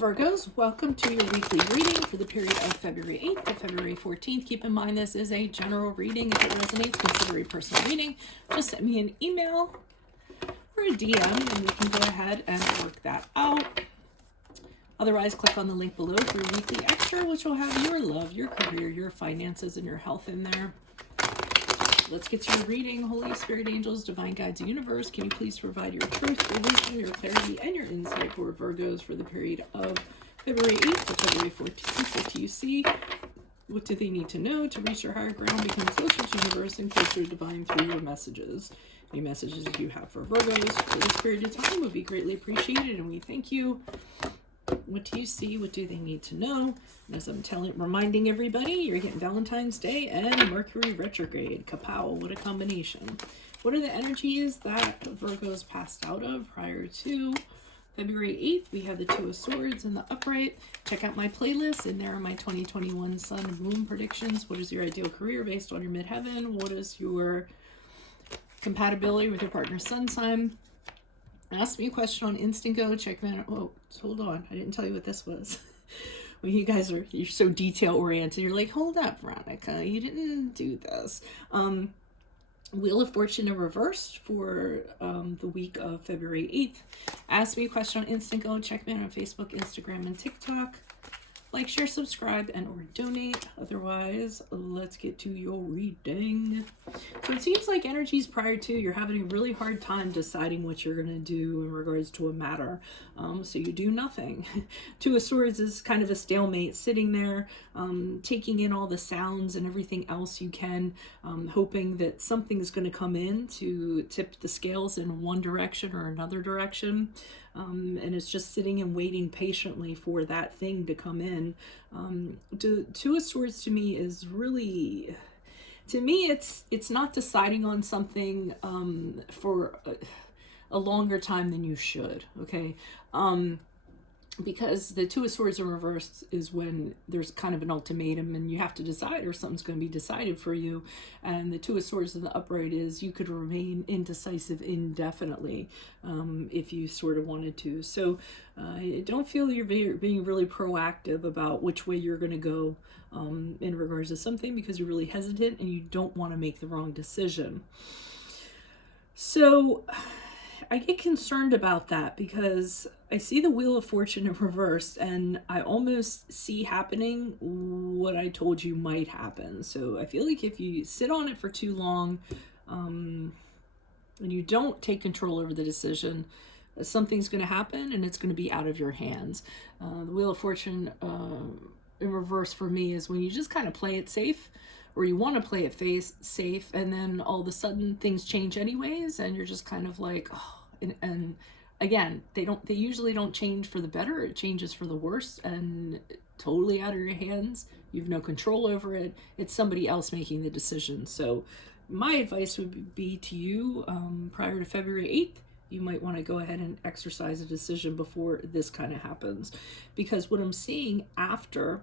Virgos, welcome to your weekly reading for the period of February 8th to February 14th. Keep in mind this is a general reading. If it resonates, consider a personal reading. Just send me an email or a DM and we can go ahead and work that out. Otherwise, click on the link below for your weekly extra, which will have your love, your career, your finances, and your health in there. Let's get to your reading. Holy Spirit, angels, divine guides, universe, can you please provide your truth, your wisdom, your clarity, and your insight for Virgos for the period of February 8th to February 14th? What do you see? What do they need to know to reach their higher ground, become closer to universe, and closer to divine through your messages? Any messages you have for Virgos for this period of time would be greatly appreciated, and we thank you. What do you see? What do they need to know? And as I'm reminding everybody, you're getting Valentine's Day and Mercury retrograde. Kapow, what a combination. What are the energies that Virgos passed out of prior to February 8th? We have the Two of Swords and the upright. Check out my playlist, and there are my 2021 Sun and Moon predictions. What is your ideal career based on your midheaven? What is your compatibility with your partner's sun sign? Ask me a question on Instant Go. Check me out. Oh, hold on. I didn't tell you what this was. When you guys you're so detail oriented, you're like, hold up, Veronica, you didn't do this. Wheel of Fortune in reverse for the week of February 8th. Ask me a question on Instant Go. Check me out on Facebook, Instagram, and TikTok. Like, share, subscribe, and or donate. Otherwise, let's get to your reading. So it seems like energies prior to, you're having a really hard time deciding what you're going to do in regards to a matter. So you do nothing. Two of Swords is kind of a stalemate, sitting there, taking in all the sounds and everything else you can, hoping that something's going to come in to tip the scales in one direction or another direction. And it's just sitting and waiting patiently for that thing to come in. Two of Swords to me is really, to me, it's not deciding on something for a longer time than you should, okay? Because the Two of Swords in reverse is when there's kind of an ultimatum and you have to decide, or something's going to be decided for you. And the Two of Swords in the upright is you could remain indecisive indefinitely if you sort of wanted to. So I don't feel you're being really proactive about which way you're going to go in regards to something, because you're really hesitant and you don't want to make the wrong decision. So I get concerned about that because I see the Wheel of Fortune in reverse and I almost see happening what I told you might happen. So I feel like if you sit on it for too long and you don't take control over the decision, something's going to happen and it's going to be out of your hands. The Wheel of Fortune in reverse for me is when you just kind of play it safe, or you want to play it safe, and then all of a sudden things change anyways, and you're just kind of like, oh, and again, they usually don't change for the better. It changes for the worse and totally out of your hands. You have no control over it. It's somebody else making the decision. So my advice would be to you, prior to February 8th, you might want to go ahead and exercise a decision before this kind of happens. Because what I'm seeing after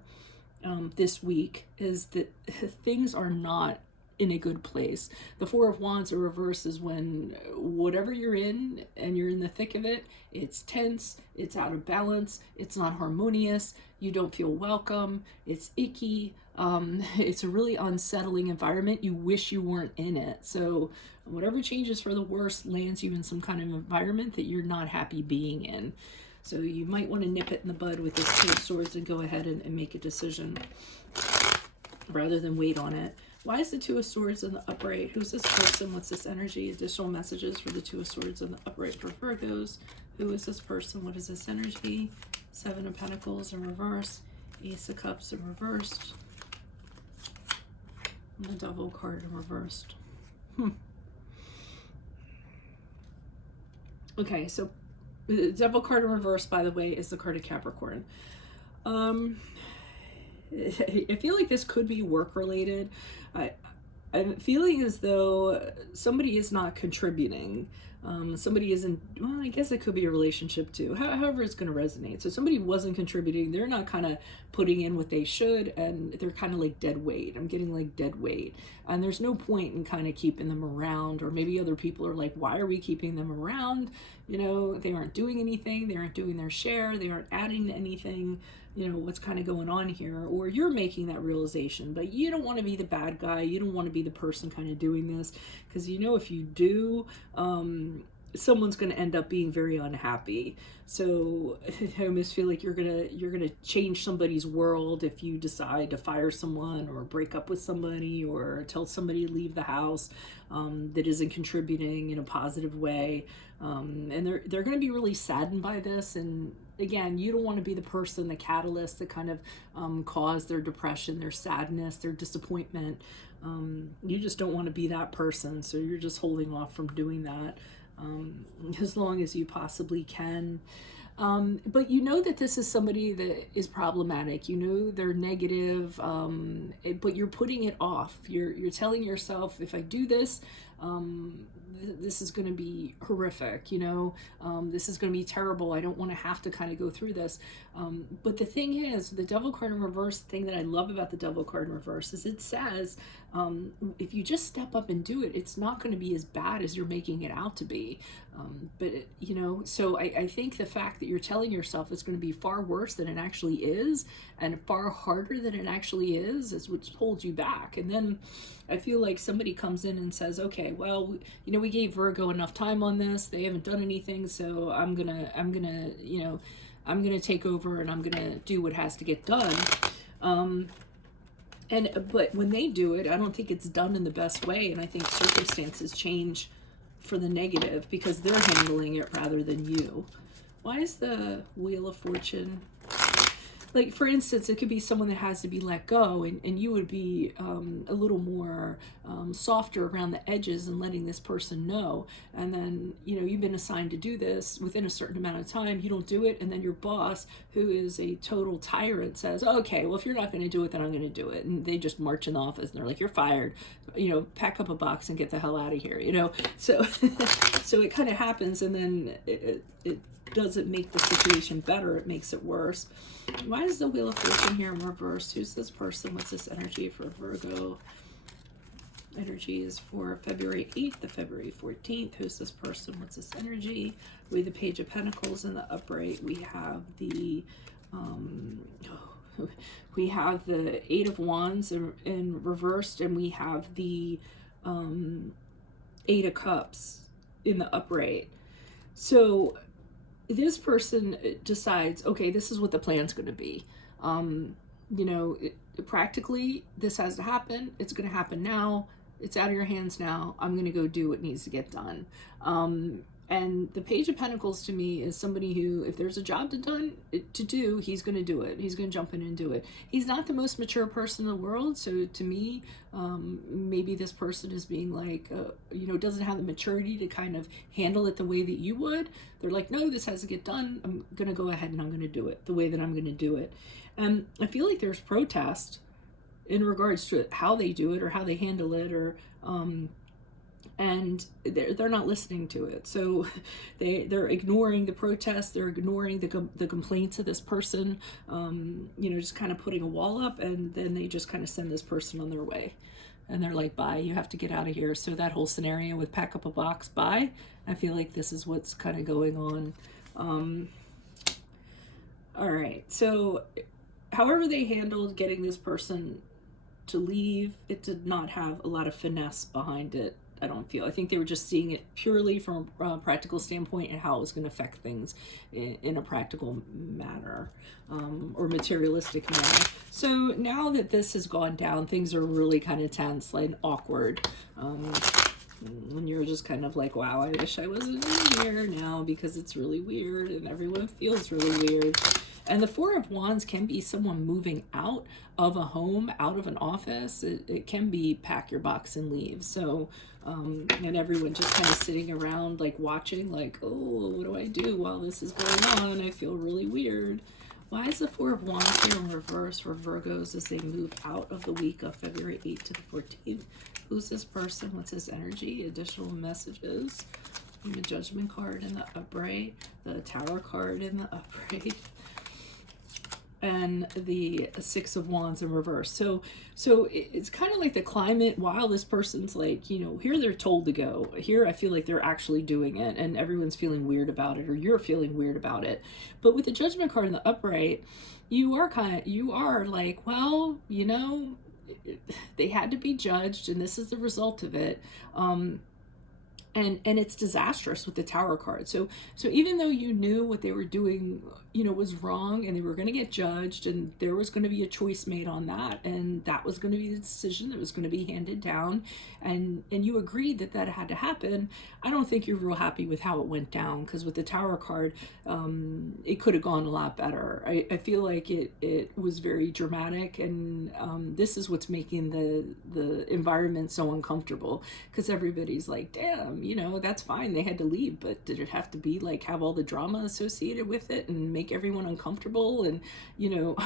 this week is that things are not in a good place. The Four of Wands in reverse is when whatever you're in and you're in the thick of it, it's tense, it's out of balance, it's not harmonious, you don't feel welcome, it's icky, it's a really unsettling environment. You wish you weren't in it. So whatever changes for the worse lands you in some kind of environment that you're not happy being in. So you might want to nip it in the bud with this Two of Swords and go ahead and make a decision rather than wait on it. Why is the Two of Swords in the upright? Who's this person? What's this energy? Additional messages for the Two of Swords in the upright for Virgos. Who is this person? What is this energy? Seven of Pentacles in reverse. Ace of Cups in reversed. And the Devil card in reversed. Okay, so the Devil card in reverse, by the way, is the card of Capricorn. I feel like this could be work related. I'm feeling as though somebody is not contributing. Somebody isn't, well, I guess it could be a relationship too. However it's going to resonate. So somebody wasn't contributing. They're not kind of putting in what they should, and they're kind of like dead weight. I'm getting like dead weight. And there's no point in kind of keeping them around, or maybe other people are like, why are we keeping them around? You know, they aren't doing anything. They aren't doing their share. They aren't adding to anything. You know, what's kind of going on here, or you're making that realization, but you don't want to be the bad guy. You don't want to be the person kind of doing this, because you know, if you do, someone's going to end up being very unhappy. So I almost feel like you're gonna change somebody's world if you decide to fire someone or break up with somebody or tell somebody to leave the house that isn't contributing in a positive way. And they're going to be really saddened by this. And again, you don't want to be the person, the catalyst that kind of caused their depression, their sadness, their disappointment. You just don't want to be that person. So you're just holding off from doing that as long as you possibly can. But you know that this is somebody that is problematic. You know they're negative, but you're putting it off. You're telling yourself, if I do this, this is going to be horrific, you know, this is going to be terrible. I don't want to have to kind of go through this. But the thing is, the Devil card in reverse, the thing that I love about the Devil card in reverse is it says, if you just step up and do it, it's not going to be as bad as you're making it out to be. You know, so I think the fact that you're telling yourself it's going to be far worse than it actually is, and far harder than it actually is what holds you back. And then I feel like somebody comes in and says, okay, well, you know, we gave Virgo enough time on this. They haven't done anything. So I'm gonna, you know, I'm gonna take over and I'm gonna do what has to get done. But when they do it, I don't think it's done in the best way. And I think circumstances change for the negative because they're handling it rather than you. Why is the Wheel of Fortune? Like, for instance, it could be someone that has to be let go, and you would be a little more softer around the edges and letting this person know. And then, you know, you've been assigned to do this within a certain amount of time. You don't do it, and then your boss, who is a total tyrant, says, okay, well, if you're not going to do it, then I'm going to do it. And they just march in the office, and they're like, you're fired. You know, pack up a box and get the hell out of here, you know. So, so it kind of happens, and then it doesn't make the situation better. It makes it worse. Why is the Wheel of Fortune here in reverse? Who's this person? What's this energy for Virgo? Energy is for February 8th to February 14th. Who's this person? What's this energy? We have the Page of Pentacles in the upright. We have the Eight of Wands in reversed, and we have the Eight of Cups in the upright. So this person decides, okay, this is what the plan's going to be. You know, practically, this has to happen. It's going to happen now. It's out of your hands now. I'm going to go do what needs to get done. And the Page of Pentacles to me is somebody who, if there's a job to do, he's going to do it. He's going to jump in and do it. He's not the most mature person in the world. So to me, maybe this person is being like, you know, doesn't have the maturity to kind of handle it the way that you would. They're like, no, this has to get done. I'm going to go ahead and I'm going to do it the way that I'm going to do it. And I feel like there's protest in regards to how they do it or how they handle it, or and they're not listening to it. So they're ignoring the protests, they're ignoring the complaints of this person, you know, just kind of putting a wall up, and then they just kind of send this person on their way. And they're like, bye, you have to get out of here. So that whole scenario with pack up a box, bye, I feel like this is what's kind of going on. All right, so however they handled getting this person to leave, it did not have a lot of finesse behind it. I don't feel. I think they were just seeing it purely from a practical standpoint and how it was going to affect things in a practical manner, or materialistic manner. So now that this has gone down, things are really kind of tense, like awkward. When you're just kind of like, wow, I wish I wasn't in here now because it's really weird and everyone feels really weird. And the Four of Wands can be someone moving out of a home, out of an office. It can be pack your box and leave. So, and everyone just kind of sitting around like watching like, oh, what do I do while this is going on? I feel really weird. Why is the Four of Wands here in reverse for Virgos as they move out of the week of February 8th to the 14th? Who's this person? What's his energy? Additional messages. The Judgment card in the upright, the Tower card in the upright, and the Six of Wands in reverse. So it's kind of like the climate. While this person's like, you know, here they're told to go, here I feel like they're actually doing it, and everyone's feeling weird about it, or you're feeling weird about it. But with the Judgment card in the upright, you are like, well, you know, they had to be judged, and this is the result of it. And it's disastrous with the Tower card. So even though you knew what they were doing, you know, was wrong, and they were going to get judged, and there was going to be a choice made on that, and that was going to be the decision that was going to be handed down, and you agreed that that had to happen. I don't think you're real happy with how it went down, because with the Tower card, it could have gone a lot better. I feel like it was very dramatic, and this is what's making the environment so uncomfortable, because everybody's like, damn, you know, that's fine, they had to leave, but did it have to be like, have all the drama associated with it and make everyone uncomfortable, and, you know,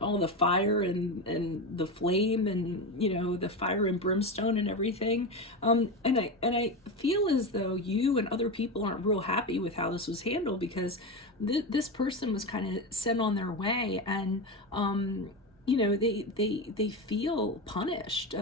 all the fire and the flame, and, you know, the fire and brimstone and everything. And I feel as though you and other people aren't real happy with how this was handled, because this person was kind of sent on their way, and you know, they feel punished.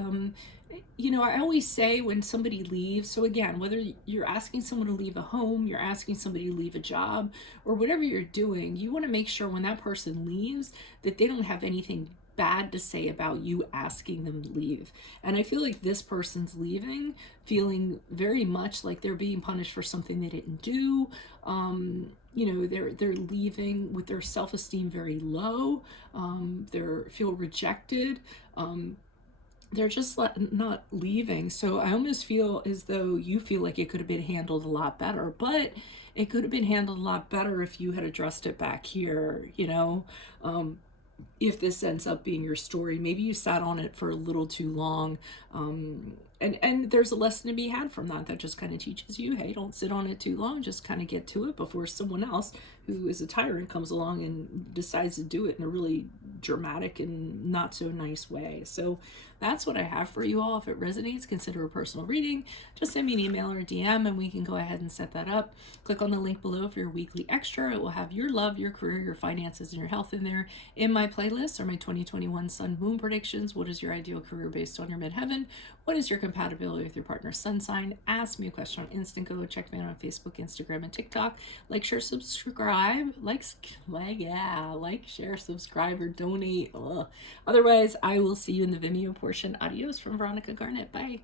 You know, I always say when somebody leaves, so again, whether you're asking someone to leave a home, you're asking somebody to leave a job, or whatever you're doing, you want to make sure when that person leaves that they don't have anything bad to say about you asking them to leave. And I feel like this person's leaving feeling very much like they're being punished for something they didn't do. You know, they're leaving with their self-esteem very low. They feel rejected. They're just not leaving. So I almost feel as though you feel like it could have been handled a lot better, but it could have been handled a lot better if you had addressed it back here, you know. If this ends up being your story, maybe you sat on it for a little too long. And there's a lesson to be had from that. That just kind of teaches you, hey, don't sit on it too long. Just kind of get to it before someone else who is a tyrant comes along and decides to do it in a really dramatic and not so nice way. So that's what I have for you all. If it resonates, consider a personal reading. Just send me an email or a DM and we can go ahead and set that up. Click on the link below for your weekly extra. It will have your love, your career, your finances, and your health in there. In my playlist are my 2021 Sun Moon predictions. What is your ideal career based on your midheaven? What is your compatibility with your partner's sun sign? Ask me a question on Instant Go. Check me out on Facebook, Instagram, and TikTok. Like, share, subscribe. Like, share, subscribe, or donate. Ugh. Otherwise, I will see you in the Vimeo portion. Adios from Veronica Garnett. Bye.